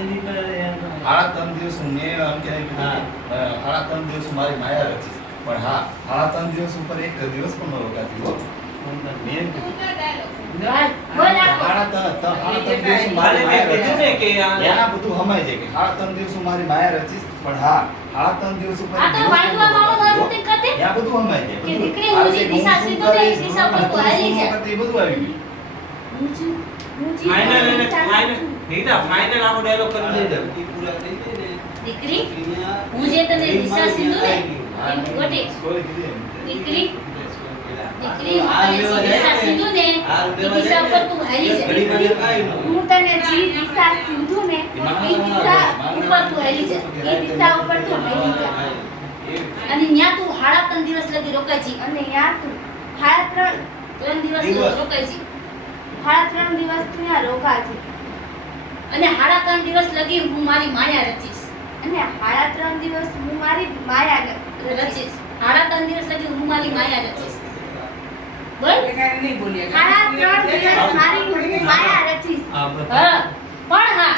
એની પર હાડા 3 દિવસ મેં આમ કે હાડા 3 દિવસ મારી માયા રચીશ પણ હા હાડા 3 દિવસ ઉપર એક દિવસ પણ ન રોકાતી હો મેં એમ કીધું હાડા 3 દિવસ મારી માયા રચીશ એના બધું હમાય છે કે હાડા 3 દિવસ મારી માયા રચીશ પણ હા હાડા 3 દિવસ ઉપર આ તો વાંદવા મામો નહોતું તે કતે ત્યાં બધું હમાય છે કે દીકરી મુજી દિશા સીધો ને દિશા પર તો હાલી જા એ બધું આવી ગયું મુજી મુજી ફાઇનલ નીતા ફાઇનલ આપણો ડાયલોગ કરી દે ઈ પૂરા થઈ જાય ને દીકરી મુજે તને દિશા સીધો ને એમ ગોટી સ્ટોરી કીધી એમ દીકરી દીકરી હું તને દિશા સીધો ને એ દિશા પર તું હાલી જા હું તને જી દિશા સીધો ને એ દિશા ઉપર તું હાલી જા એ દિશા ઉપર તું હાલી જા અને ન્યા તું હાડા 3 દિવસ લગી રોકાઈ છી અને ન્યા તું હાડા 3 દિવસ રોકાઈ છી હાડા 3 દિવસ તું ન્યા રોકા છે અને હાડા 3 દિવસ લગી હું મારી માયા રચીશ અને હાડા 3 દિવસ હું મારી માયા રચીશ હાડા 3 દિવસ લગી હું મારી માયા રચીશ બોલ नहीं बोलिए હાડા 3 દિવસ મારી હું માયા રચીશ આ હા બધા પણ હા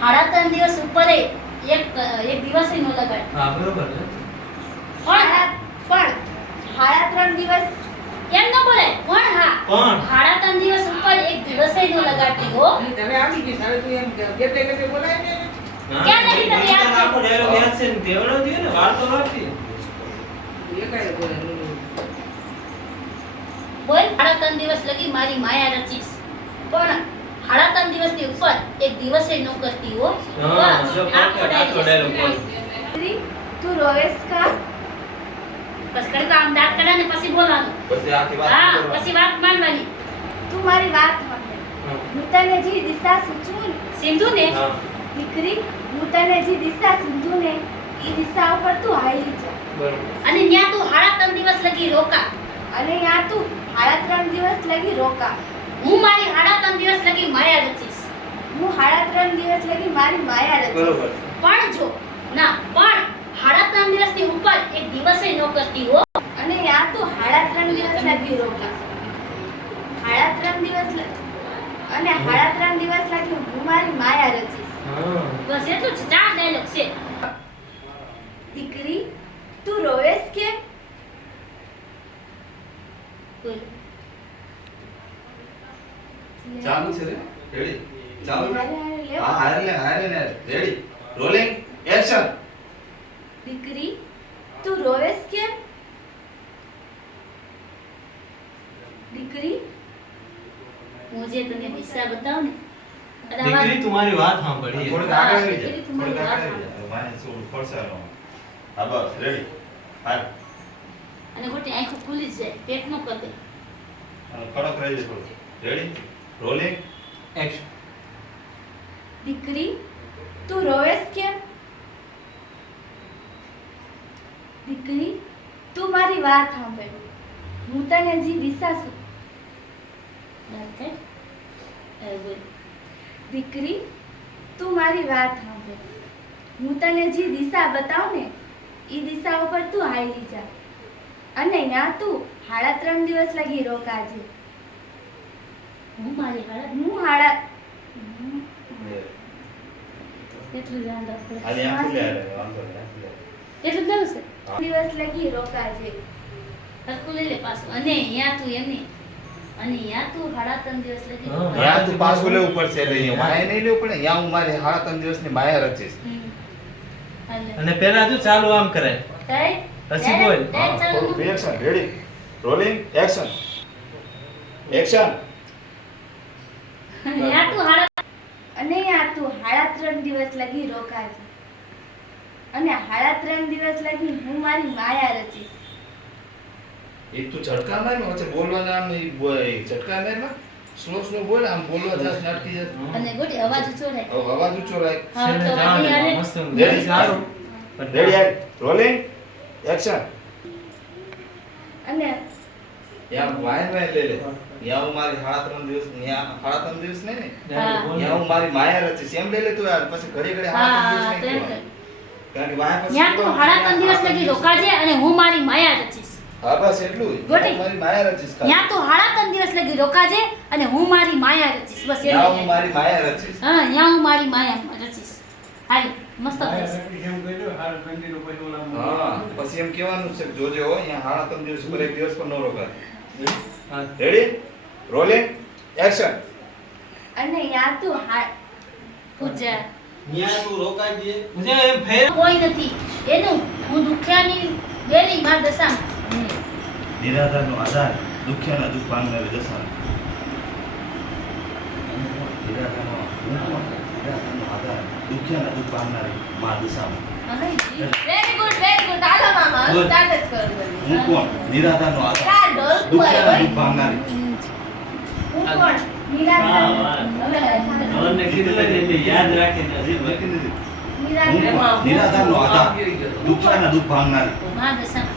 હાડા 3 દિવસ ઉપર એક દિવસે નો લગાડ હા બરોબર છે પણ હાડા 3 દિવસ એમ ન બોલાય પણ હા પણ હાડા 3 દિવસ ઉપર એક દિવસે નો લગાડતી હો તમે આવી ગઈ હવે તું એમ ગેટે ગેટે બોલાય ને ક્યાં નથી તને યાદ છે? આપણો ડાયલોગ યાદ છે ને દેવડો દિયો ને વાર્તો રાખી એ કઈ બોલે બોલ હાડા 3 દિવસ લગી મારી માયા રચીશ પણ હાડા 3 દિવસથી ઉપર એક દિવસે નો કરતી હો હા બસ, જો આખો આટલો ડાયલોગ બોલ દીકરી, તું રોવેસ કા બસ કડકા આમ દાંત કાઢા ને પછી બોલવાનું પછી આખી વાત હા કરવાની. પછી વાત માનવાની તું મારી વાત સાંભળ હું તને જે દિશા સૂચવું ને સિંધુ ને હા દીકરી હું તને જે દિશા સિંધુ ને એ દિશા ઉપર તું હાલી જા બરોબર અને ન્યા તું હાડા 3 દિવસ લગી રોકા અને ન્યા તું હાડા 3 દિવસ લગી રોકા હું મારી હાડા 3 દિવસ લગી માયા રચીશ હું હાડા 3 દિવસ લગી મારી માયા રચીશ બરોબર પણ જો ના પણ હાડા 3 દિવસથી ઉપર એક દિવસે નો કરતી હો અને યા તું હાડા 3 દિવસ લગી રોકા હાડા 3 દિવસ અને હાડા 3 દિવસ લગી હું મારી માયા રચીશ હા બસ એટલું જ ચાર ડાયલોગ છે દીકરી તું રોવેસ કેમ બોલ ચાલુ છે રે રેડી ચાલુ ને હારે લેવો. હા હારે ને રેડી રોલિંગ એક્શન દીકરી તું રોવેસ કેમ દીકરી મુજે તને દિશા બતાવ ને અરે આવા- દીકરી તમારી વાત સાંભળી થોડીક આગળ આવી જા દીકરી તમારી થોડીક વાત આગળ આવી જા માને શું ફરસાનો હા બસ રેડી હાલ અને ગોટી આંખો ખુલી જ જાય પેટ નો કર દે અને કડક રહી જાય થોડું રેડી રોલિંગ એક્શન દીકરી તું રોવેસ કેમ દીકરી તું મારી વાત સાંભળ હું તને જે દિશા છું દીકરી તું મારી વાત સાંભળ હું તને જે દિશા બતાવ ને એ દિશા ઉપર તું હાલી જા અને ત્યાં તું હાડા 3 દિવસ લગી રોકાજે હું હાડા એટલું ધ્યાન રાખો આલી આંખો લે વાંધો નહીં આંખો લે એટલું જ છે દિવસ લગી રોકાજે હરખું લઈ લે પાછું અને અહીંયા તું એમને અને અહીંયા તું હાડા 3 દિવસ લગી હા. રોકાજે. યા તું પાછું લેવું પડશે એટલે અહીંયા માયા નહીં લેવું પડે યા હું મારી હાડા 3 દિવસની માયા રચીશ હમ. હાલે. અને પહેલા જો ચાલુ આમ કરે તાઈ? પછી બોલ. તાઈ ચાલુ. થોડું action ready rolling action action અહીંયા તું હાડા અને અહીંયા તું હાડા 3 દિવસ લગી રોકાજે અને હાડા 3 દિવસ લગી હું મારી માયા રચીશ એ તું ઝટકા માર ને વચ્ચે બોલવાના આમ ઈ ઝટકા માર માં સ્લો બોલ આમ બોલવા જાસ નાટકી જાસ અને ગોટી અવાજ ઊંચો રાખ હવે અવાજ ઊંચો રાખ હા છેલ્લે તો જવાનું, વાડી હાલે. મસ્ત રેડી? સારું રેડી યાર રોલિંગ એક્શન અને યા વાયન વાયન લે લે યા હું મારી હાડા 3 દિવસ યા હાડા 3 દિવસ નહીં ને હા. યા હું મારી માયા રચીશ એમ લે લે તું યાર પછી ઘડી ઘડી હા હાડા 3 તો દિવસ એમ નહીં કર. કહેવાનું. કારણ કે વાયા પછી ત્યાં તું હાડા 3 દિવસ લગી રોકાજે અને હું મારી માયા રચીશ હા બસ એટલું જ. ગોટી. યા હું મારી માયા રચીશ ખાલી. ત્યાં તું હાડા 3 દિવસ લગી રોકાજે અને હું મારી માયા રચીશ બસ યા હું એટલું મારી માયા રચીશ હા ત્યાં હું મારી માયા રચીશ હાલ મસ્ત થશે. હા પછી એમ કહેવાનું છે કે જોજે હો અહીંયા 3.5 દિવસ ઉપર 1 દિવસ પણ ન રોકાય. Ready rolling action. અને યા તું પૂજા ન્યા તું રોકાઈ દે મુજે એમ ફેર કોઈ નથી એનું હું દુખ્યાની બેની માં દશા. નિરાધારનો આધાર દુખ્યાના દુઃખ ભાંગનારી દશા. નિરાધારનો આધાર દુખ્યાના દુઃખ ભાંગનારી મા દશા. વેરી ગુડ હાલો મામા Good. સ્ટાર્ટ જ કરો હું કોણ? નિરાધારનો આધાર યાર ડોલ દુખ્યાના દુઃખ ભાંગનારી. હું કોણ નિરાધાર મને કીધું ને એટલે યાદ રાખીને હજી હું નિરાધાર કોણ? નિરાધારનો આધાર દુખ્યાના દુઃખ ભાંગનારી. માં દશા.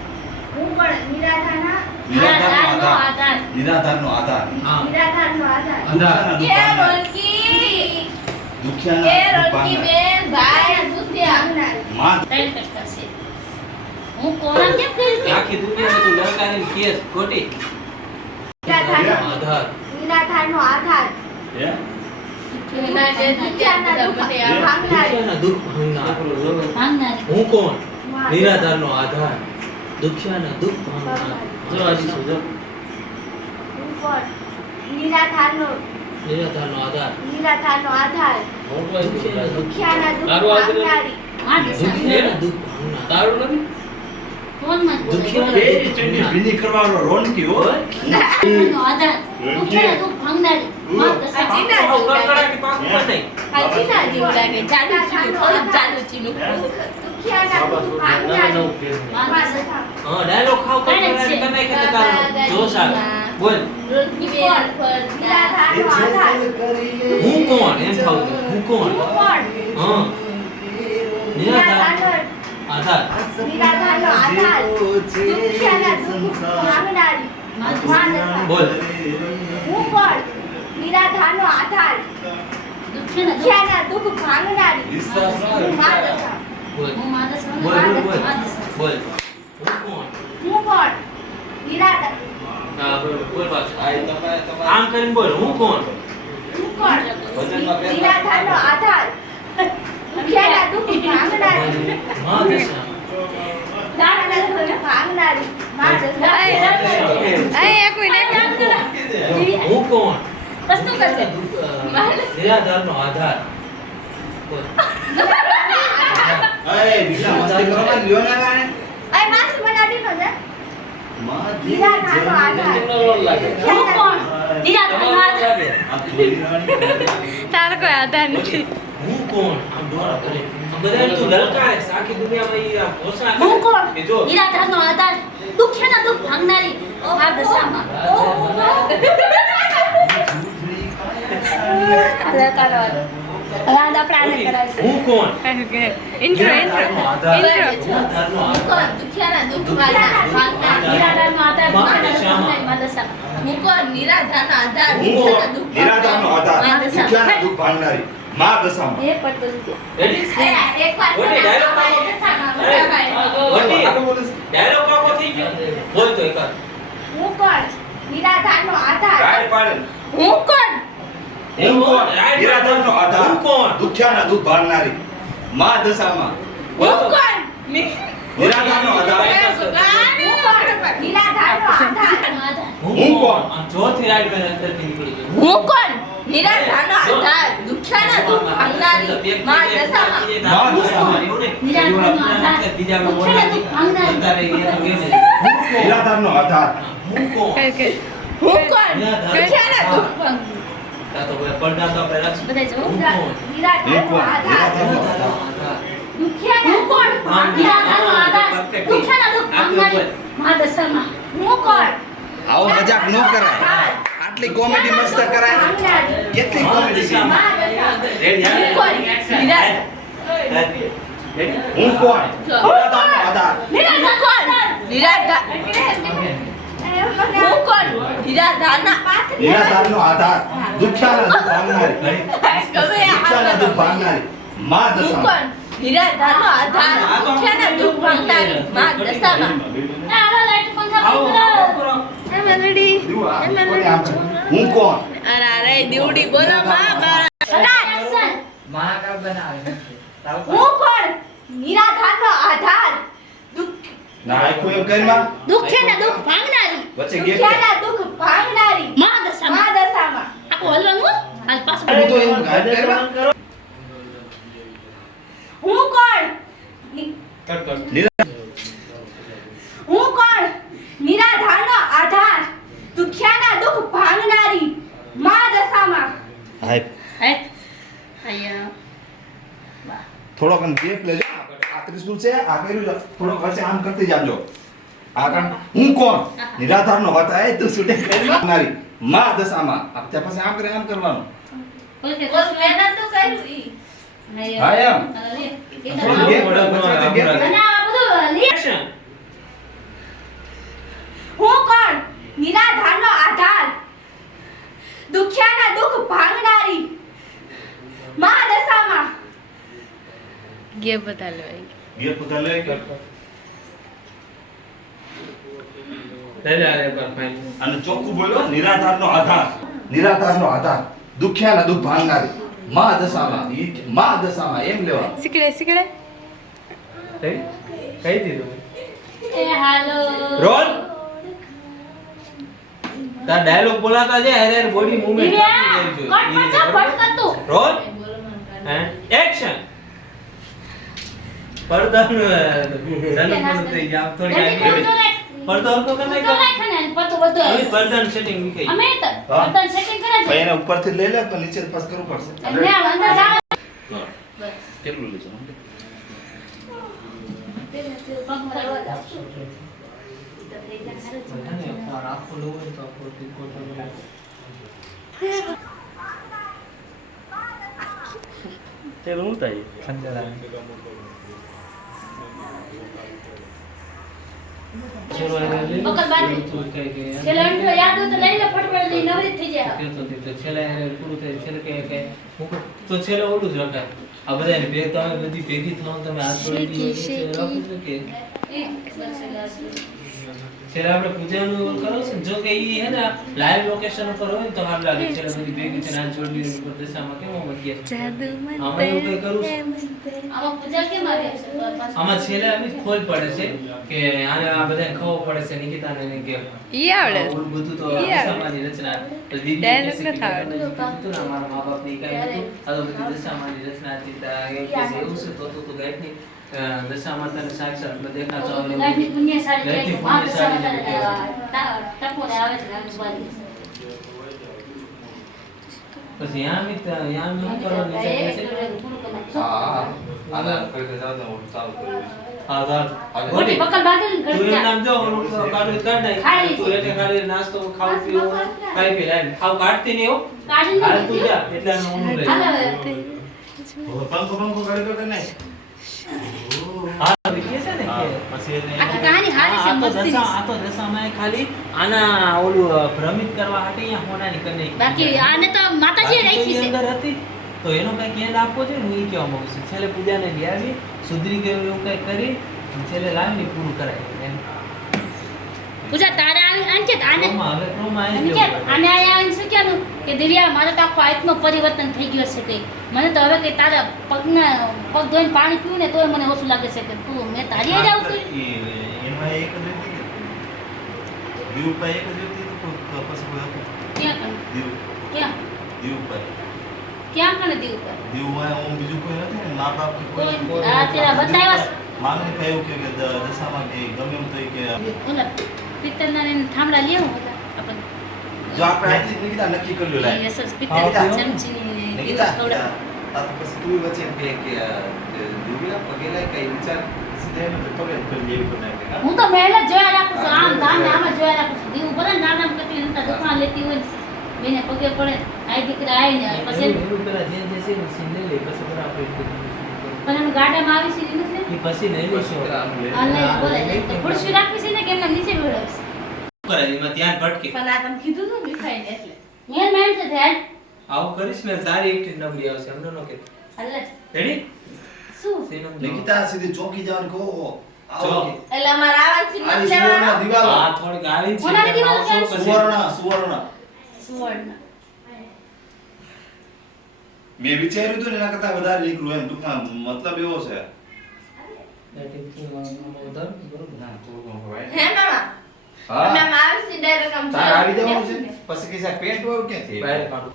હું કોણ નિરાધારના નિરાધારનો આધાર નિરાધારનો આધાર હા. નિરાધારનો આધાર દુખ્યાના દુઃખ કે ભાંગનારી. રોનકી દુખ્યાના દુઃખ રોનકી ભાંગનારી. બેન ભાઈ દુખ્યા માં ત્રણ ટકા છે. હું કોણ કેમ કરી આખી દુનિયામાં તું લડકાની કેસ ખોટી આધાર નિરાધારનો આધાર હે દુખ્યાના દુઃખ ભાંગનારી. દુખ્યાના દુઃખ ભાંગનાર ભાંગનારી. હું કોણ નિરાધારનો આધાર દુખ્યાના દુઃખ ભાંગનાર જો હજી શું જો હું કોણ નિરાધારનો આધાર આધાર દુખ્યાના દુઃખ ભાંગનારી. માં દશા. દુખ્યાના દુઃખ ભાંગનાર તારું નથી કોણ મત બોલે? દુખ્યાના ભીની કરવાનો રોનકી હો. નિરાધારનો આધાર દુખ્યાના દુઃખ ભાંગનારી. માં દશા. કડકડાટી પાક પતે દુખ્યાના દુઃખ ભાંગનારી. માં દશા. હા ડાયલોગ ખાવ કડકડાટી તને કે તારું જોશ આવે બોલ નિરાધારનો આધાર. હું કોણ એમ થાવ હું કોણ હું કોણ હા નિરાધાર આધાર નિરાધારનો આધાર દુખ્યાના દુઃખ ભાંગનારી. માં દશા. બોલ હું કોણ નિરાધારનો આધાર દુખ્યાના દુઃખ ભાંગનારી. વિશ્વાસ ના હું માં દશા. બોલ હું માં દશા. બોલ માં બોલ દશા. માં દશા. બોલ હું કોણ હું કોણ નિરાધાર. હા બોલ બોલ પાછું આમ કરીને બોલ હું કોણ હું કોણ નિરાધારનો આધાર દુખ્યાના દુઃખ ભાંગનારી. માં દશા દાનના દુઃખ ભાંગનારી. માં દશા. હું કોણ વસ્તુ કરશે નિરાધારનો આધાર બોલ અય દીકરા મસ્તી કરવાની લ્યો ના કાને. અય માસી બનાડી નો છે માં નિરાધારનો આધાર હું કોણ નિરાધારનો આધાર. આ થોડી રાણી. તારો કોઈ આધાર નથી. હું કોણ આમ દોરા કરે આમ બધાને તું લલકારે છે. આખી દુનિયામાં ઈ આ ઘોષણા કરે હું કોણ કે જો નિરાધારનો આધાર દુખ્યાના દુઃખ ભાંગનારી. માં દશામાં. હું કોણ નિરાધારનો આધાર નિરાધારનો આધાર દુખ્યાના દુઃખ ભાંગનારી. નિરાધારનો આધાર દુખ્યાના દુઃખ ભાંગનારી. માં દશામાં. હું કોણ નિરાધારનો આધાર માં દશામાં. દુખ્યાના દુઃખ ભાંગનારી માં દશામાં. એ પડતો નથી. રેડી એક વાર ઓલી dialogue માં દશામાં. બરાબર. ડાયલોગ કાકો થઈ ગયો બોલ તો એક વાર. હું કોણ નિરાધારનો આધાર રાય પાડે. હું કોણ હું કોણ નિરાધારનો આધાર હું કોણ દુખ્યાના દુઃખ ભાંગનારી માં દશામાં. હું કોણ નિરાધારનો આધાર હું કોણ નિરાધારનો આધાર હું કોણ? આમ જોરથી રાઈટ કરે અંદરથી નીકળી ગયો હું કોણ નિરાધારનો આધાર દુખ્યાના દુઃખ ભાંગનારી. માં દશામાં. માં દશામાં. નિરાધારનો આધાર દુખ્યાના દુઃખ ભાંગનારી. નિરાધારનો આધાર હું કોણ હું કોણ દુખ્યાના દુઃખ ભાંગનારી. તા તો પડદા તો આપણે રાખશું બધાય જો. હું કોણ નિરાધારનો આધાર નિરાધારનો આધાર. દુખ્યાના હું કોણ નિરાધારનો આધાર દુખ્યાના દુઃખ ભાંગનારી. માં દશામાં. હું કોણ આવો મજાક ન કરાય. આટલી કોમેડી મસ્ત કરાય. ભાંગનારી. કેટલી કોમેડી છે. માં દશામાં. રેડી હું કોણ નિરાધાર રેડી હું કોણ નિરાધારનો આધાર નિરાધાર કોણ નિરાધાર હું કોણ નિરાધારના નિરાધારનો આધાર દુખ્યાના દુઃખ ભાંગનારી દુખ્યાના દુઃખ ભાંગનારી માં હું દશામાં. કોણ નિરાધારનો આધાર દુખ્યાના દુઃખ ભાંગનારી. માં દશામાં. આવો પૂરો હું કોણ અરે દીવડી બોલો માં મહાકાળ બનાવે નથી. હું કોણ નિરાધારનો આધાર દુઃખ ના આખું એમ કરીમાં દુઃખેના દુઃખ ભાંગનારી વચ્ચે ગેપ દુઃખેના દુઃખ ભાંગનારી માં દશામાં મા દશામાં આખું હલવાનું હાલ પાછું હું તો એમ ગાયબ કરીમાં હું કોણ નિ- હું કોણ નિરાધારનો આધાર દુખ્યાના દુઃખ ભાંગનારી મા દશામાં હાય હે આયા થોડોક ગેપ લેજો આ ત્રિશુલ છે આ કર્યું છે થોડોક વચ્ચે આમ કરતી જાજો આ કારણ હું કોણ નિરાધારનો હતા એ તું છૂટે કરી મારી મા દશામાં આ ત્યાં પછી આમ કરે આમ કરવાનું ઓકે બોલ મેં તો કર્યું ઈ હા એમ થોડું ગેપ થોડું ગેપ અને આ બધું લી- એક્શન હું કોણ નિરાધારનો આધાર દુખ્યાના દુઃખ ભાંગનારી મા દશામાં ગે બતા લે ગેપ ઉતાર લે લે લે એકવાર ફાઈન અને ચોખ્ખું બોલો નિરાધારનો આધાર દુખ્યાના દુઃખ ભાંગનારી મા દશામાં એમ લેવા શીખડે કઈ દીધું એ હાલો રોલ તા ડાયલોગ બોલાતા જાય અરે બોડી મૂવમેન્ટ દિવ્યા કોણ પાછા ભટકતું રોલ એક્શન પડદાનું રન થઈ જાવ થોડી જલ્દી આઈ તો લાય પડદો હરકો કને તો લાય છે ને પતો બધો હવે પડદાનું સેટિંગ વિખાઈ અમે તો હા. બટન સેટિંગ કરે છે એને ઉપરથી લઈ લે તો નીચે પાસ કરવું પડશે એટલે આ અંદર જાવ કેટલું લેજો પગ ફરવા જાવ છું આખો લો હોય તો આખો તિકોટ તે હું થાય ખંજર આવે ચલો વખત બાદ છેલ્લે અંતર યાદ હોય તો લઈ લે ફટફટ લઈ નવરી થઈ જાય છેલ્લે પૂરું થાય છેલ્લે કે તો છેલ્લે ઓલું જ રખાય આ બધાને ભેગ તમે બધી ભેગી થાવ તમે હાથ જોડી રાખો છો કે એ બસ છેલ્લે આપણે પૂજાનું કરો છો ને જો કે ઈ હે ને લાઈવ લોકેશન ઉપર હોય ને તો હાર લાગે છેલ્લે બધી ભેગી થઈને હાથ જોડી ઉપર દશામાં કેમ મત ગયા આમાં એવું કઈ કરું છું આમાં પૂજા કેમ આવે છે આમાં છેલ્લે આવી ખોલ પડે છે કે આને આ બધાને ખબર પડે છે નિકિતાને ને કે ઈ આવડે ઓલું બધું તો ઈ આવડે. દશામાની રચના તો દીદી Dialogue કહે છે કે નથી આવડતું. મેં કીધું તું ને અમારા મા બાપની કાંઈ નહોતું. આ તો બધી દશામાની રચના હતી તા એમ કે છે, એવું છે તો તું ગાયકની દશામાં તને સાક્ષાત દેખાતો હોય એવું. ગાયની પુણ્યશાળી ગાયની જાય છે. પુણ્યશાળી ટપોરે આવે છે ગાયની પછી યામ શું કરવાનું વિચાર છે? હા, ચાલ. મોટી બકલ બાંધીને તું ઘડી એનું જા. નામ જો, ઓલું કાઢું કાઢ નાખ. ખાઈ તું એટલે ખાલી નાસ્તો ખાવું પીવું ખાઈ પી લાય. ખાવ કાઢતી નહીં હો. કાઢીને હાલ તું મૂકી જા, એટલે આનું ઊંધું લઈ. હાલ હવે. પંખો ગાડી તો નહીં હા, હવે કહે છે ને કે પછી એને આખી કહાની હારી છે આ તો મસ્તી દશા- આ તો દશામાં એ ખાલી આના ઓલું ભ્રમિત કરવા માટે અહીંયા હોનાની કરી નાખી. બાકી આને તો માતાજીએ રાખી બાકી છે અંદર હતી તો એનો કઈ કેન્ડ આપવો છે ને હું એ કહેવા માંગુ છું. છેલ્લે પૂજાને લઈ આવી સુધરી ગયું એવું કઈ કરી અને છેલ્લે લાવીને પૂરું કરાય એમ. પૂજા તારે આને કે આને ક્રોમમાં હવે ક્રોમમાં આવી અને જ કે જવું પડે. આને આયા આને શું કહેવાનું કે દિવ્યા મારે તો આખો આત્મ પરિવર્તન થઈ ગયો છે કઈ મને તો હવે કે તારા પગના પગ ધોઈને પાણી પીવું ને તોય મને ઓછું લાગે છે કે તું મેં તારી જ આવું કર્યું એમાં એક જ વ્યક્તિ દીવભાઈ એક જ વ્યક્તિ હતું કે પછી કોઈ હતું ક્યાં કણ ક્યાં દીવભાઈ ક્યાં કણ દીવ પર દીવભાઈ હું બીજું કોઈ નથી ને મા બાપ કે કોઈ કોઈ આ તેરા બતાવ્યા છે. માંગણી ભાઈ એવું કે દશામાં કે ગમે એમ તો કે ઓલા પિત્તળના એને થાંભલા લઈ આવું ઓલા આપણે જો આપણે આથી નિકિતા નક્કી કર્યું લાય એ સરસ હા, પિત્તળ હા. ચમચી નિકિતા ખવડાવ. આ તો પછી તું વચ્ચે એમ કે દીવયા પગેલા કઈ વિચાર સીધે એમ પગે કરી જેવી કરી નાખે હા? હું તો મહેનત જોયા રાખું છું આમ ધામ ને આમાં જોયા રાખું છું દીવું ભલે ને નામ નામ કરતી નતા દુકાન લેતી હોય ને બેને પગે પડે આઈ દીકરા આઈ ને પછી એનું પેલા જે છે ને સીન લઈ લે પછી બરાબર આપણે એક જ પણ એમ ગાડામાં આવી છે નથી એ પછી લઈ લઈશું. અને બોલે તો ખુરશી રાખી છે ને કે એમાં નીચે બેઠો કરે એમાં ધ્યાન ભટકે. પણ આ તમે કીધું તું વિખાઈ ને એટલે મેં મેં તો ધ્યાન આવું કરીશ ને તારી એકટી નબળી આવશે એમ નો કે એટલે રેડી શું સીનમ નિકિતા સીધી ચોકી જવાનું કહો જો. એટલે અમાર આવાથી આની સુવર્ણ દિવાલો આ થોડીક આવી છે કોનાની દીવાલ આવશો ક્યાં? પછી. સુવર્ણ સુવર્ણ મેં વિચાર્યું હતું ને એના કરતા વધારે નીકળું એમ ટૂંકમાં મતલબ એવો છે ના થોડું હોય હે મામા હા મેમ આવશે ડાયરેક્ટ આમ તાર આવી જવાનું છે પછી કે સાહેબ પેન્ટ વાળું ક્યાંથી બહાર કાઢો.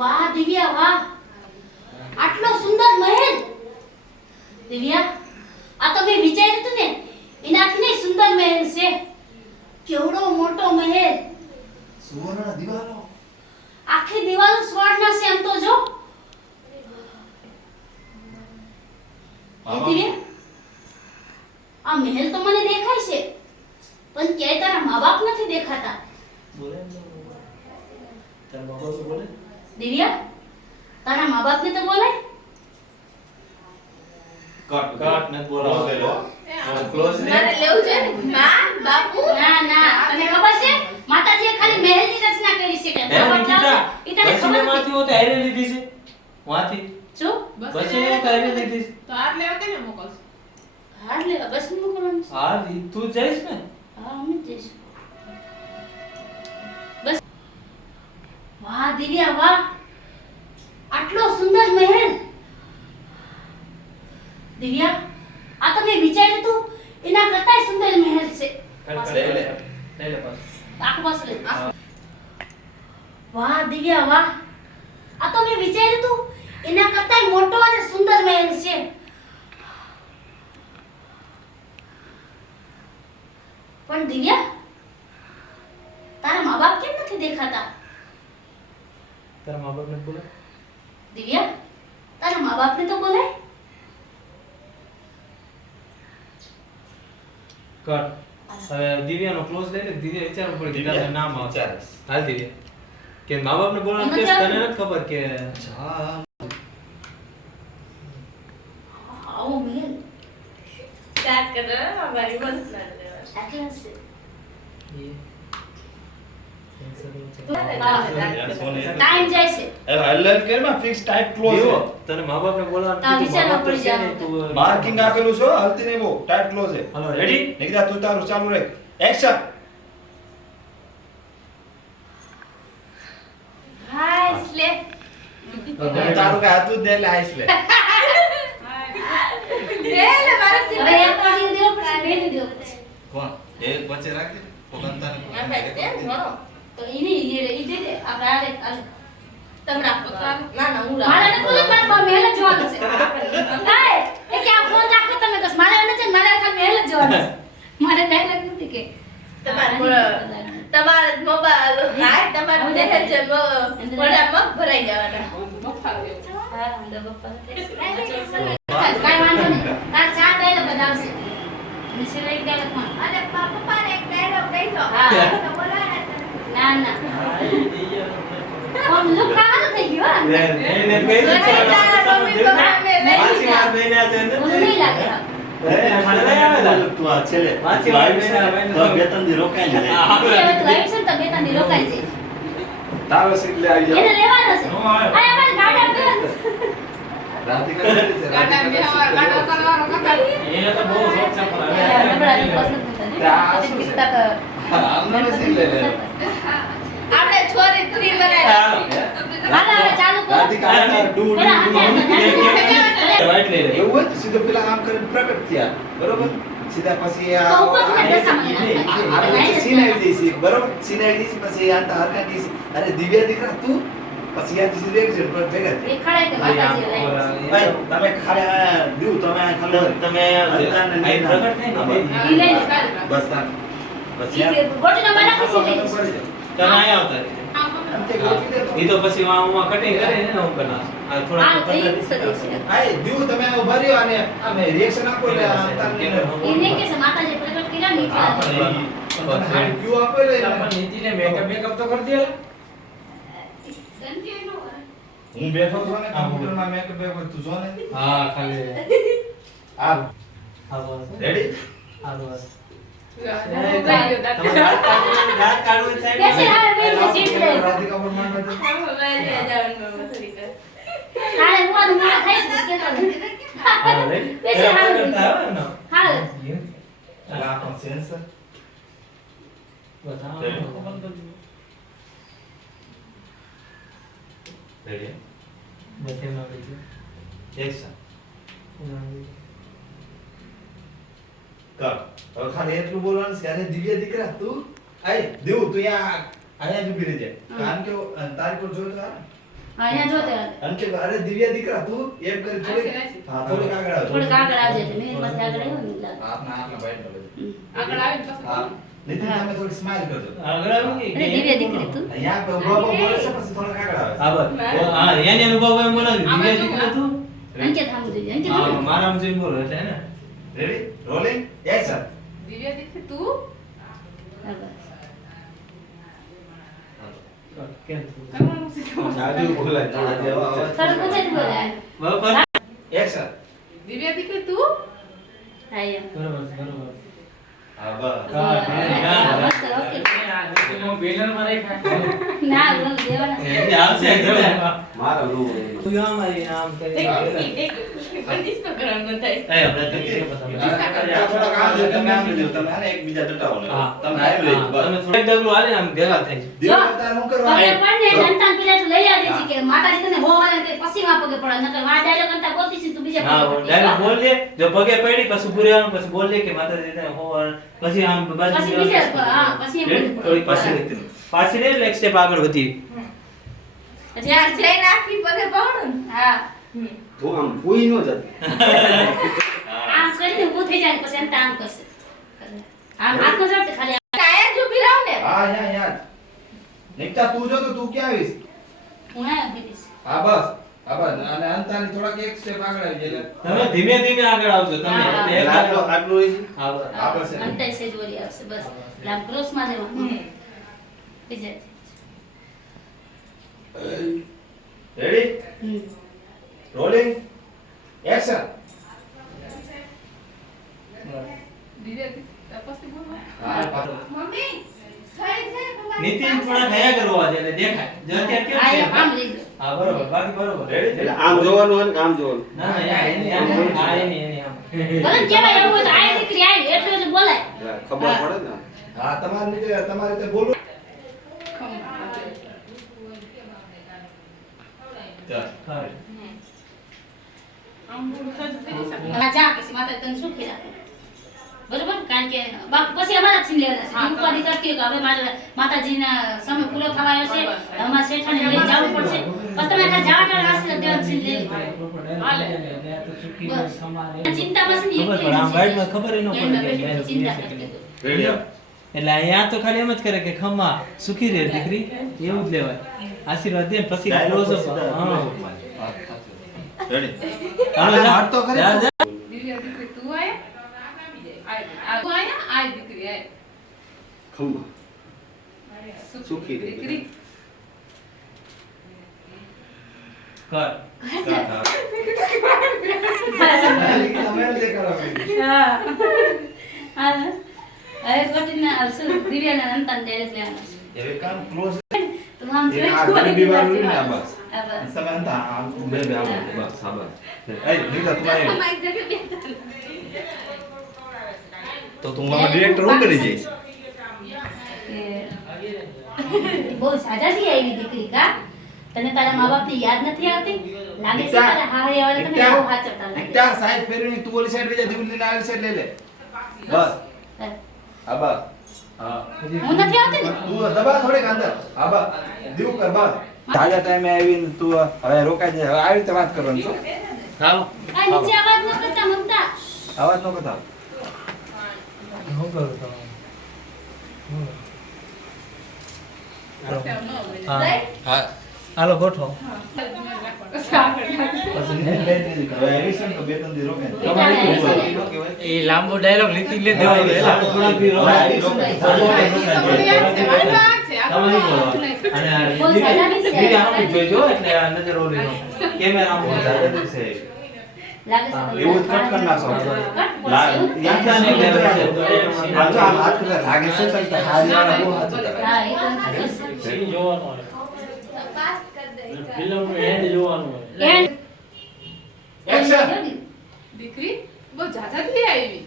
વાહ દિવ્યા વાહ, આટલો સુંદર મહેલ. દિવ્યા, આ તો મેં વિચાર્યું હતું ને એનાથી નહીં સુંદર મહેલ છે. કેવડો મોટો મહેલ, સુવર્ણ દિવાલો આખી દિવાલો સ્વર્ણના છે. આમ તો જો એ દિવ્યા, આ મહેલ તો મને દેખાય છે, પણ ક્યાંય તારા મા બાપ નથી દેખાતા. બોલે ને તાર બાબા શું બોલે? દિવ્યા, તારા મા બાપને તો બોલાય. કાટ ને બોલાવો. ક્લોઝ લે મારે લેવું છે ને માં બાપુ ના ના, તને ખબર છે માતાજીએ ખાલી મહેલની રચના કરી છે કે હે મા બાપ નિકિતા, લાવશે, ઈ તને બસીને ખબર નથી. માંથી હોતે હારે લીધી છે વાથી જો બસીને હોતે હારે લીધી છે. તો આર લેવા કેને મોકલશો? હાર લે, બસ નું કરવાનું છે. હા તું જઈશ ને? હા, અમે જઈશું. બસ. વાહ દિવ્યા વાહ, આટલો સુંદર મહેલ. દિવ્યા, આ તો મેં વિચાર્યું હતું એના કરતાંય સુંદર મહેલ છે. લે લે પાછું. આખું પાછું લે. વાહ દિવ્યા વાહ, આ તો મેં વિચાર્યું હતું એના કરતાંય મોટો અને સુંદર મહેલ છે. પણ દિવ્યા, તારા મા બાપ કેમ નથી દેખાતા? તારા મા બાપને બોલે. દિવ્યા, તારા મા બાપને તો બોલાય. કટ. હવે દિવ્યાનો ક્લોઝ લઈ લે. દિવ્યા વિચારવું પડે કે તારું નામ આવે. વિચારીશ. હાલ દિવ્યા, કે મા બાપને બોલાવવાનું એમાં કેસ ચાલ. તને નથી ખબર કે હા આવો મહેલ સ્ટાર્ટ કરો અમારી મસ્ત ના લેવા આટલા છે. યાર સોને ટાઈમ જાય છે. હવે હલ્લલ કેમાં ફિક્સ ટાઈપ ક્લોઝ દેવો, છે તને મા બાપને બોલાવવાનું તાર કીધું, મા બાપ તો વિચારવા છે પડી નહીં, તું માર્કિંગ આપેલું છે હલતી નહીં બહુ ટાઈટ ક્લોઝ છે હાલો રેડી? નિકિતા તું તારું ચાલુ રાખ એક્શન હાય લે તારું કે હાથું જ દે એટલે આઈસ લે લે મારા હવે સિવાય એક વાર દેવો પછી બે ને દેવો પછી. કોણ એ વચ્ચે રાખ દે પોતાને આ ભાઈ છે ઘણો તો ઈ દે દે આપણે આ રે આ લે. તમે રાખો ના ના હું મારે રાખો નથી બોલે, મારે મહેલ જ જોવાનું છે. એય, એ કે આ ફોન રાખો તમે બસ. મારે એને છે ને મારે ખાલી મહેલ જ જોવાનું છે. મારે ડાયરેક્ટ નથી કે તમારે મોબાઈલ હાય તમારે દહેજ છે મોઢામાં ભરાઈ જવાના મફા લેવું. હા, અંદર બપ્પા કાંઈ વાંધો નહીં. તાર ચાર ડાયલોગ જ આવશે. નીચે એક ડાયલોગ માં. અને પપ્પાને એક ડાયલોગ કહી દો હા. તો બોલાય ના ના. ઓમ લુક ખાવાનું થઈ ગયું હા. એને કહી દે, ચાલો, મમ્મી ચાલો, પપ્પાને લઈ માસી લીધા. વાત લઈને આ છે ને? મને નહીં લાગે હા. મને નહીં આવેલા. તું આ છેલ્લે વાંચી તું આવી છે ને, વાંચી તો બે ત્રણ દી રોકાઈ ને જાય. હા, હવે તું આવી છે ને તો બે ત્રણ દી રોકાઈ જઈશ. તારો સીટ લે આવી એને લેવાનો છે. નો આવે. આ અમારે ગાડા પર. રાધિકા કરી છે ગાડા બે વાર ગાડા કરવાનો કાકા. એને તો બહુ શોખ છે પણ હવે રબડાની પસંદ નથી થતી. આમને સીટ લે લે આપણે છોરી ફ્રી બનાવી હાલો. હાલો હવે ચાલુ કરો. રાધિકા ડુ પેલા હાથે હાથે વાઈટ લઈ લે. એવું હોય તો સીધો પેલા આમ કરીને પ્રગટ થયા બરોબર સીધા પછી તો ઉપરથી ને દશામાં આ વચ્ચે સીન આવી જઈ છે બરોબર સીન આવી જઈ છે પછી આંટા હરકાટી છે અરે દિવ્યા દીકરા તું પછી યાદ સીધું એક જણ પર ભેગા એ ખડાય કે માતાજી લઈ. ભાઈ તમે ખાલી દીવ તમે આ ખાલી તમે અંતાને લઈને આ પ્રગટ થાય ને ઈ લઈ લે. બસ તાર પછી ઈ ગોટીનો બાળક ખસી લઈ લે. તમે આયા આવતા રહે. આમ તે ગોઠવી દે ઈ તો પછી હું કટિંગ કરીને ને હું બનાવું. આ થોડા આ તો ઈ જ સદી છે. આય દીવ તમે ઉભા રહ્યો અને આમે રિએક્શન આપો એટલે અંતાને એને કે છે માતાજી પ્રગટ કર્યા ને હા ઈ પણ તમે હારી ક્યુ આપો એટલે નીતિને મેકઅપ તો કરી દે. હું બેઠો છું ને કમ્પ્યુટરમાં મેકઅપ બેકઅપ તું જો ને હા ખાલી આ હા બસ. રેડી હા બસ. તમારે દાંત કાઢવું છે કેસે આવે બે જે સીટ લે. રાધિકા પર માંડવા દે કાલે મુવાનું મુવા ખાઈશ ને કે તો. હા રે. બેસી હાલ. કરતા આવે ને. હાલ. એટલે આપણો સેન્સર બસ આમાં Ready? બંધ કરી દો. રેડી બસ એમાં આવી ગયું. એક્શન એમાં આવી ગયું. કર હવે ખાલી એટલું બોલવાનું છે અરે દિવ્ય દીકરા તું આય દેવું તું અહીંયા જ ઊભી રહેજે કારણ કે તારી પર જોયો તો અહીંયા જો તે અને કે અરે દિવ્ય દીકરા તું એમ કરી થોડી હા થોડી આગળ આવ થોડીક આગળ આવજે એટલે મેં માંથી આગળ આવ્યો ને લાગે. આપના બાઈટ લો આગળ આવીને પછી હા નીતિન તમે થોડી સ્માઈલ કરજો આગળ આવી ગઈ અરે કે? દિવ્ય દીકરી તું અહીંયા ઉભા ઉભા બોલે છે પછી થોડા આગળ આવે હા બસ હા એને અનુભવ એમ બોલાવી આમાં દિવ્યા જો દીકરા તું અંકે થામું જોઈએ અંકે હા મારામાં જોઈને બોલો એટલે હે ને રેડી રોલિંગ એક્શન દિવ્યા દીકરી તું કેમ થયું? કરવાનું છે તો. આજુ બોલાય આજે થોડું પૂછેથી બોલાય બરાબર એક્શન દિવ્યા દીકરી તું હા એમ બરાબર બરાબર હા બસ હા, હા, મસ્ત, ઓકે. ના બોલ દેવાના એને આવશે એકદમ. મારા લો તું આમ આવી, આમ કરી. બંધીશ તો કરવાનું થાય. એ આપણે તો કે પસંદ. થોડા કામ છે તમે આમ લેજો તમે આને એકબીજા દટાવો ને હા. તમે આવી લેજો તમે બસ થોડીક ડગલું હાલે ને આમ ભેગા થઈ જાય. દિવ્ય તાર હું કરવા પગે પડને જનતા પેલા તો લઈ આવી છે કે માતાજી તને હોવાને તે પછી માં પગે પડે નકર વા ડાયલોગ કરતા બોલતી છે તું બીજા હા પગે ડાયરેક્ટ પડતી બોલ લે જો પગે પડી પછી પૂરેવાનું પછી બોલ લે કે માતાજી તને હોવા પછી આમ બાજુ પછી બીજા હા પછી એમ થોડી પાછી પાછી નીતિન પાછી રે એટલે એક સ્ટેપ આગળ વધી પછી આ જઈને આખી પગે પાડું ને. હા તું આમ ભૂઈ ન જતી આમ કરીને ઊભું થઈ જાય પછી એમ આમ કરશે આમ હાથમાં જાતે ખાલી આયા જ ઊભી રહું ને. હા યા નિકતા તું જો તો તું ક્યાં આવીશ હું આ બીબીસ હા બસ અને અંતાની થોડાક એક સ્ટેપ આગળ આવી જાય તમે ધીમે ધીમે આગળ આવજો તમે હા. એટલે એક આટલું આટલું રહી છે હા બસ. આ બસ એમ. અંતે સેજ વળી આવશે બસ એટલે આમ ક્રોસમાં જવાનું બીજા રેડી હમ રોલિંગ એક્શન દિવ્યા દીકરી પછી બોલો. હા પાછો મમ્મી ખાઈ છે તમારી નીતિન થોડા ગયા કરવા છે એટલે દેખાય જો અત્યારે કેમ આ છે આમ લઈ ગયો હા બરોબર બાકી બરોબર રેડી એટલે આમ જોવાનું હોય ને આમ જોવાનું ના ના યા એની આમ હા એની આમ ભલે કેવાય એવું હોય તો આ દીકરી આવી એટલે એટલે બોલાય એટલે ખબર પડે ને હા તમારી રીતે બોલો ચાલ હા. આમ બોલું તો જ થઈ શકે. આ જા પછી માતા તને સુખી રાખે બરોબર કારણ કે બાપ પછી અમારા છીન લેવાના છે હું ઉપાધિ કરતી હોય કે હવે મારા માતાજીના સમય પૂરો થવા આવ્યો છે અમારા શેઠાને લઈ જવું પડશે પછી તમે આ જાડા આશીર્વાદ દેવા છીન લઈ હાલે. ત્યાં તો સુખી હોય, બસ. સમાન આ ચિંતામાં છે ને ખબર પડે, આમ વાઈટમાં ખબર ય ન પડે કે એમ મેં ચિંતા રૂપિયા કરતી છે. રેડી એટલે અહીંયા તો ખાલી એમ જ કરે કે ખમ્મા સુખી રહે દીકરી એવું જ લેવાય આશીર્વાદ દે ને પછી ડાયલોગ close up. સીધા હા. રેડી હાલો, જા. હાથ તો ખરી. જા, જા. દિવ્યા દીકરી તું આયા તું આયા આ દીકરી આય ખમ્મા સુખી રહે. દીકરી કર. તમે જ દેખાડો ભાઈ. હા હા હવે કોટીના શું દિવ્યાના અંતન ડાયરેક્ટ લેવાના છે હવે કામ ક્લોઝ તો આમ એ આ ઘણી બીમાર હોય ને આ બસ હા બસ તમે અંતા આમ બે બે આવો બસ હા બસ એ નીકળા તું આવી અમારી જગ્યાએ બેઠા. તો તું મારો ડિરેક્ટર હું કરી જઈશ એ બહુ સાજાથી આવી દીકરી કા તને તારા મા બાપની યાદ નથી આવતી લાગે છે તારા હાહરી વાળા તને બહુ હાચવતા લાગે એકતા સાઈડ ફેરવીને તું ઓલી સાઈડ બીજા દીવલી ના આવી સાઈડ લઈ લે બસ હા બસ હા હું નથી આવતી ને તું દબા થોડીક અંદર હા બસ દીવ કર બસ તાજા ટાઈમે આવીને તું હવે રોકાઈ જાય હવે આવી રીતે વાત કરવાની છો હાલો. આ નીચે અવાજ ન કરતા મમતા અવાજ નો કથા શું કરું તમે? હા. હા હાલો ગોઠવો. હવે આવી છે ને તો બે ત્રણ દી રોકાઈ જાય. તમારી બેટા, કહેવાય એ લાંબો ડાયલોગ નીતિ લે દેવો હા, એટલે આપણે થોડાક દી રોકાય. તમારી અને આ બહુ સાજાની છે. દીદી આમ જોઈજો એટલે આ નજર ઓલી નો કેમેરા આમ દાદા જાય. દિવસે લાગે છે એવું જ કટ કરી નાખો યાત્રા ને આમ હાથ કરે લાગે છે તો કે હારી વાળા બહુ હાથ કરે હા એ તો ખબર છે. એન્ડ એક્શન દીકરી બહુ જાજા દી આવી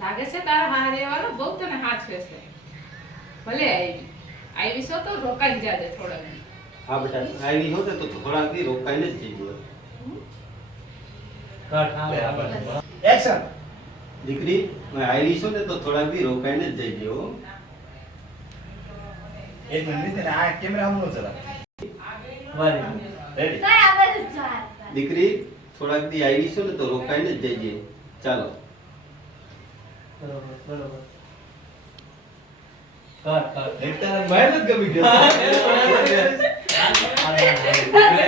લાગે છે તારા હારે વાળો બહુ તને હાથ છે ભલે આવી છો તો રોકાઈ જાજે થોડા દી. હા બેટા આવી હોતે તો થોડાક દી રોકાઈને જ જઈએ કટ હા લે, આ બરાબર. બાજુ. એક્શન. દીકરી હું આવી છું ને તો થોડાક દી રોકાઈને જ જઈએ હો એક મિનિટ ને આ કેમેરા આમ નો ચલા. વારી. રેડી. તો આ બધું ચાલ. દીકરી થોડાક દી આવી છું ને તો રોકાઈને જ જઈએ ચાલો બરોબર બરોબર. Cut cut. એકતાને મહેનત ગમી ગયો.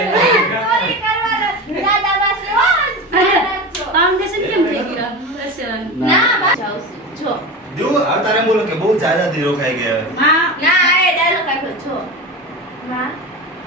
ચોરી કરવાના દાદા પાસે હો નાના ફાઉન્ડેશન કેમ થઈ ગયું ના બા જાઉં છું. જો જો હવે તારે બોલો કે બહુ જાજા દી રોકાઈ ગયા. હા ના એ ડાયલોગ કાઢો છો માં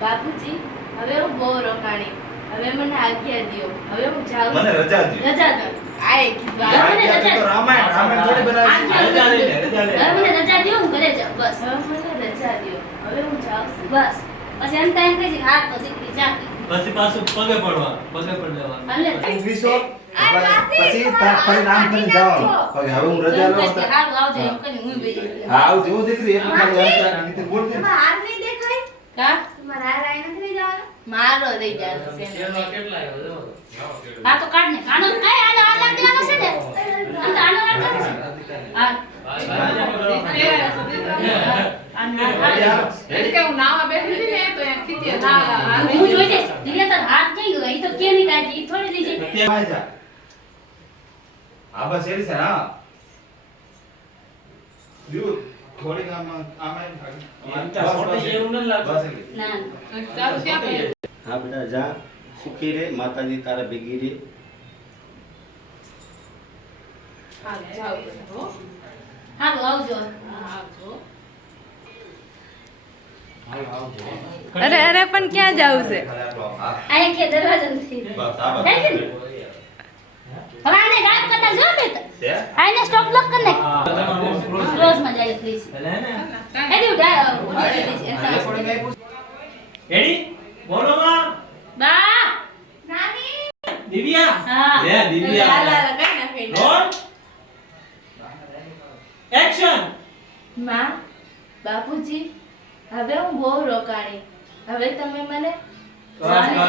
બાપુજી હવે હું બહુ રોકાણી હવે મને આજ્ઞા દ્યો હવે હું જાઉં મને છું. રજા દ્યો. રજા દો આય કીધું મને આજ્ઞા રજા- તો રામાયણ થોડી બનાવી છે. રજા લે ને, રજા લે. હવે મને રજા દો હું ઘરે જાઉં બસ હવે મને રજા દ્યો હવે હું જાઉં છું. બસ પછી એમ ટાઈમ કહી છે કે હા તો દીકરી જા પછી પાછું પગે પડવા પગે પડ લેવાનું. હાલે. વીસો આ માસી, પછી તમારા ફરી નામ કરીને જવાનું. હવે હવે હું રજા એમ લઉં કહીશ કે હારું આવજો એમ કરીને હું બેસી જઈશ. હા આવ જેવો દીકરી એટલું ખાલી અંતર અને તે બોલતી ને. તમારા હાર નહીં દેખાય કા તમારા હાર આઈ નથી રહી જવાનો મારો રહી જવાનો છે તેલમાં કેટલા આવ્યો જો. હા તો કાઢ ને આનો કઈ આનો આ લાગ દેવાનો છે ને આમ તો આનો લાગ દેવાનો છે હા આનો રેડી, એટલે કે હું નાવા બેઠી હતી ને તો એ ખીચે ના હું જોઈ જઈશ દિવ્યા તાર હાથ નહીં ગયો ઈ તો કે નહીં કાઢી ઈ થોડી દીધી ત્યાં આવી જા. હા બસ એરી છે હા લીધું. થોડીક આમાં એમ થાય. ખોટી એવું નથી લાગતું. બસ એટલી. ના ચાલુ ત્યાં પડે. હા બેટા જા સુખી રે માતાજી તારા ભેગી રે હા જાવ હો હારું આવજો આવજો. અરે અરે પણ ક્યાં જાવું છે? ખાલી આપણો હાથ. અહીંયા કે દરવાજા નથી બસ આ બસ. થઈ ગયું ને? હવે આને ગાયબ કરી નાખજો ને તો છે? આને સ્ટોપ લોક કરી નાખ હા તમારો રોજ ક્રોસ ક્લોઝ માં જાય પ્લીઝ એટલે હે ને એડી ઉડા ઉડી પ્લીઝ હા, એમ recording આપ્યું છે? રેડી બોલો માં બા નાની દિવ્યા હા. લે દિવ્યા કઈ નાખી રોલ એક્શન માં બાપુજી હવે હું બહુ રોકાણી હવે તમે મને હાલા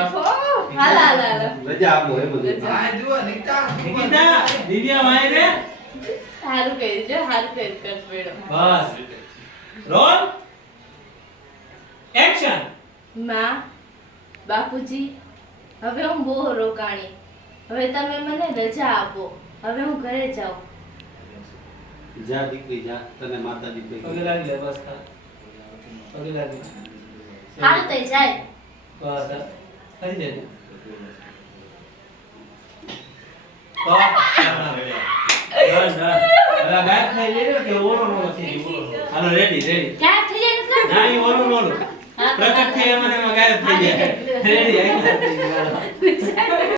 હાલા રજા આપો એ બધું હા, જુઓ, નિકિતા. નિકિતા દિવ્યા વાય રે સારું કરી જો સારું કરી કર મેડમ બસ રોલ એક્શન માં બાપુજી હવે હું બહુ રોકાણી હવે તમે મને રજા આપો હવે હું ઘરે જાઉં જા દીકરી જા તને માતાજી પગે ભેગી લાગી લે બસ પગે લાગી હારું થઈ જાય બસ કરી દે ગાયબ થઈ જાય કે ઓરો નો થઈ ગયો હાલો રેડી રેડી ક્યાં થઈ જાય ને ના ઈ ઓરો નો પ્રકટ થઈ એમાં ગાયબ થઈ જાય રેડી